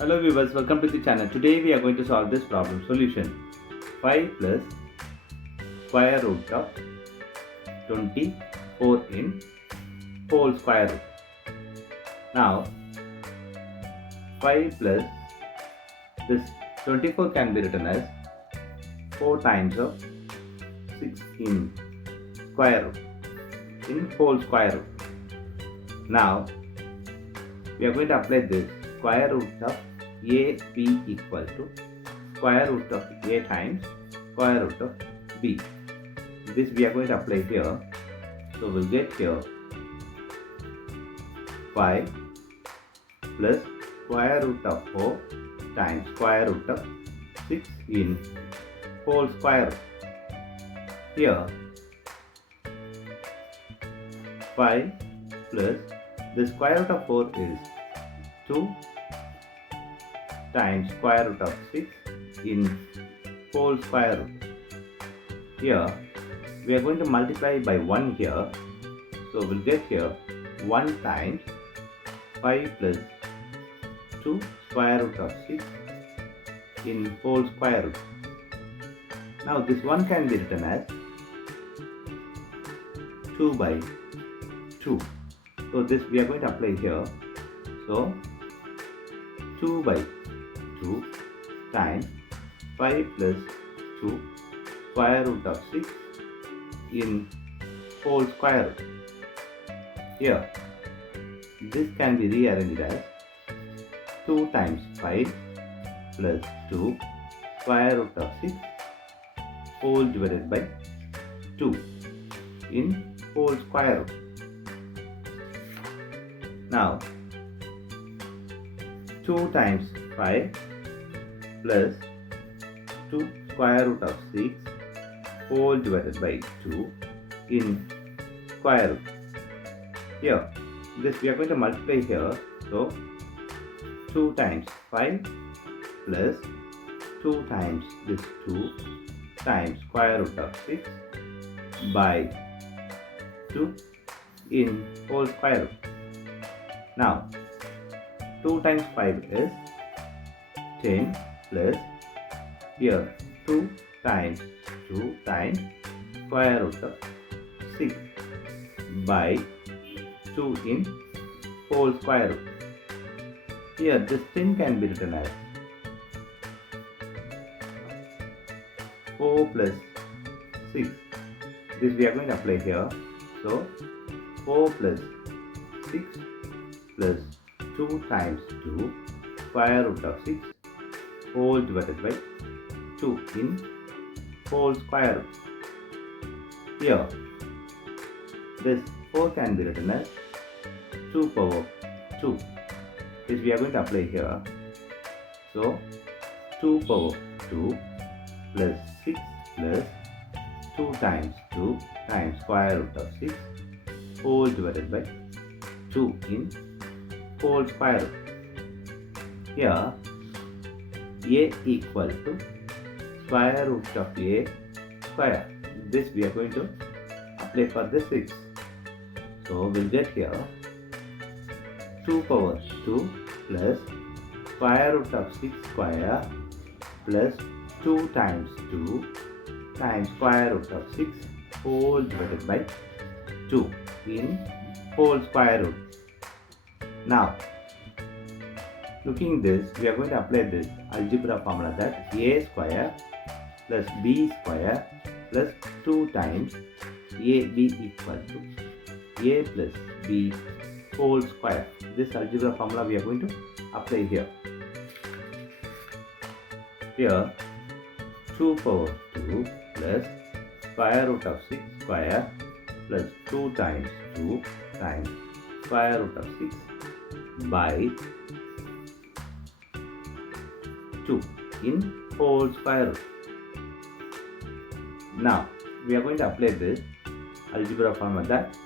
Hello viewers, welcome to the channel. Today we are going to solve this problem. Solution: 5 plus square root of 24 in whole square root. Now 5 plus this 24 can be written as 4 times of 6 in square root in whole square root. Now we are going to apply this square root of AB equal to square root of A times square root of B. This we are going to apply here. So we'll get here 5 plus square root of 4 times square root of 6 in whole square root. Here 5 plus the square root of 4 is 2 times square root of 6 in whole square root. Here we are going to multiply by 1 here. So we'll get here 1 times 5 plus 2 square root of 6 in whole square root. Now this 1 can be written as 2 by 2. So this we are going to apply here. So 2 by 2 times 5 plus 2 square root of 6 in whole square root. Here this can be rearranged as 2 times 5 plus 2 square root of 6 whole divided by 2 in whole square root. Now 2 times 5 plus 2 square root of 6 whole divided by 2 in square root. Here this we are going to multiply here. So 2 times 5 plus 2 times this 2 times square root of 6 by 2 in whole square root. Now 2 times 5 is 10 plus here 2 times 2 times square root of 6 by 2 in whole square root. Here this 10 can be written as 4 plus 6. This we are going to apply here. So 4 plus 6 plus 2 times 2 square root of 6 whole divided by 2 in whole square root. Here this 4 can be written as 2 power 2. This we are going to apply here. So 2 power 2 plus 6 plus 2 times 2 times square root of 6 whole divided by 2 in whole square root. Here A equal to square root of A square. This we are going to apply for the 6. So we'll get here 2 power 2 plus square root of 6 square plus 2 times 2 times square root of 6 whole divided by 2 in whole square root. Now looking this, we are going to apply this algebra formula, that a square plus b square plus 2 times ab equal to a plus b whole square. This algebra formula we are going to apply here. Here 2 power 2 plus square root of 6 square plus 2 times 2 times square root of 6 by 2 in whole square root. Now we are going to apply this algebra formula, that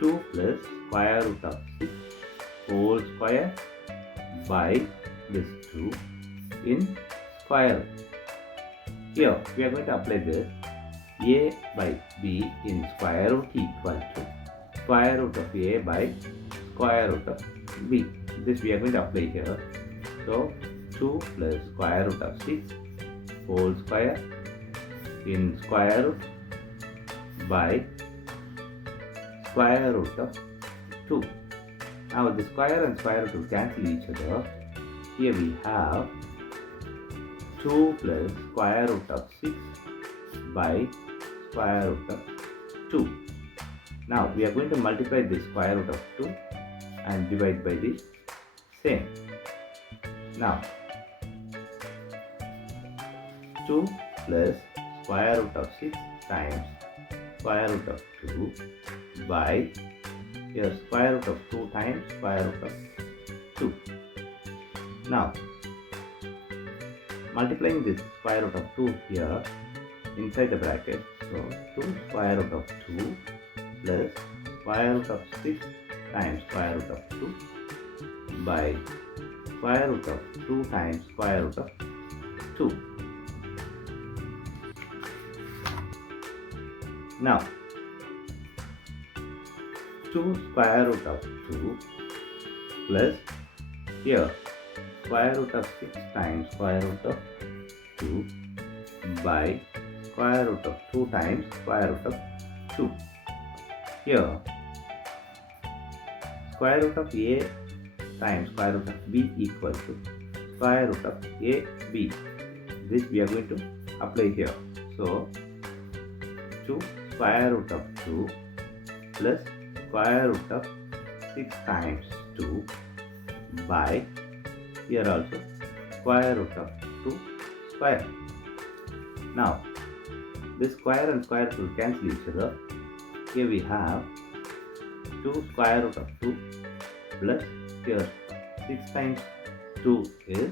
2 plus square root of 6 whole square by this 2 in square root. Here we are going to apply this a by b in square root equal to square root of a by square root of b. This we are going to apply here. So 2 plus square root of 6 whole square in square root by square root of 2. Now the square and square root will cancel each other. Here we have 2 plus square root of 6 by square root of 2. Now we are going to multiply the square root of 2 and divide by the same. Now 2 plus square root of 6 times square root of 2 by here square root of 2 times square root of 2. Now multiplying this square root of 2 here inside the bracket, so 2 square root of 2 plus square root of 6 times square root of 2 by square root of 2 times square root of 2. Now 2 square root of 2 plus here square root of 6 times square root of 2 by square root of 2 times square root of 2. Here square root of a times square root of b equal to square root of a b. This we are going to apply here. So 2 square root of 2 plus square root of 6 times 2 by here also square root of 2 square. Now this square and square will cancel each other. Here we have 2 square root of 2 plus here 6 times 2 is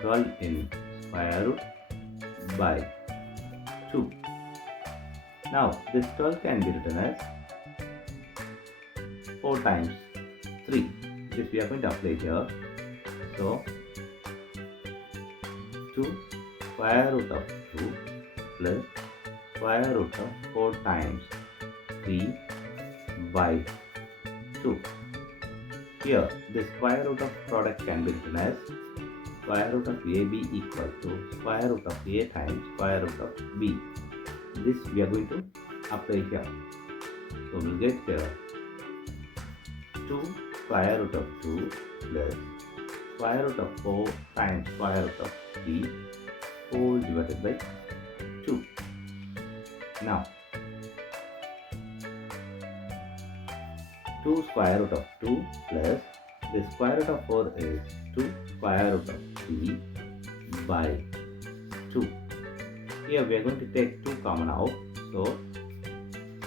12 in square root by 2. Now this 12 can be written as 4 times 3. This we are going to apply here. So 2 square root of 2 plus square root of 4 times 3 by 2. Here the square root of product can be written as square root of AB equal to square root of A times square root of B. This we are going to apply here. So we'll get here 2 square root of 2 plus square root of 4 times square root of 3 whole divided by 2. Now 2 square root of 2 plus the square root of 4 is 2 square root of 3 by 2. Here we are going to take 2 common out. So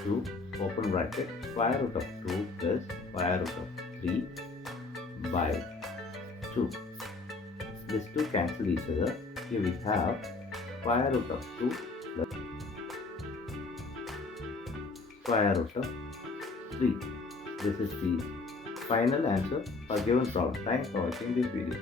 2 open bracket square root of 2 plus square root of 3 by 2. These 2 cancel each other. Here we have square root of 2 plus square root of 3. This is the final answer for given problem. Thanks for watching this video.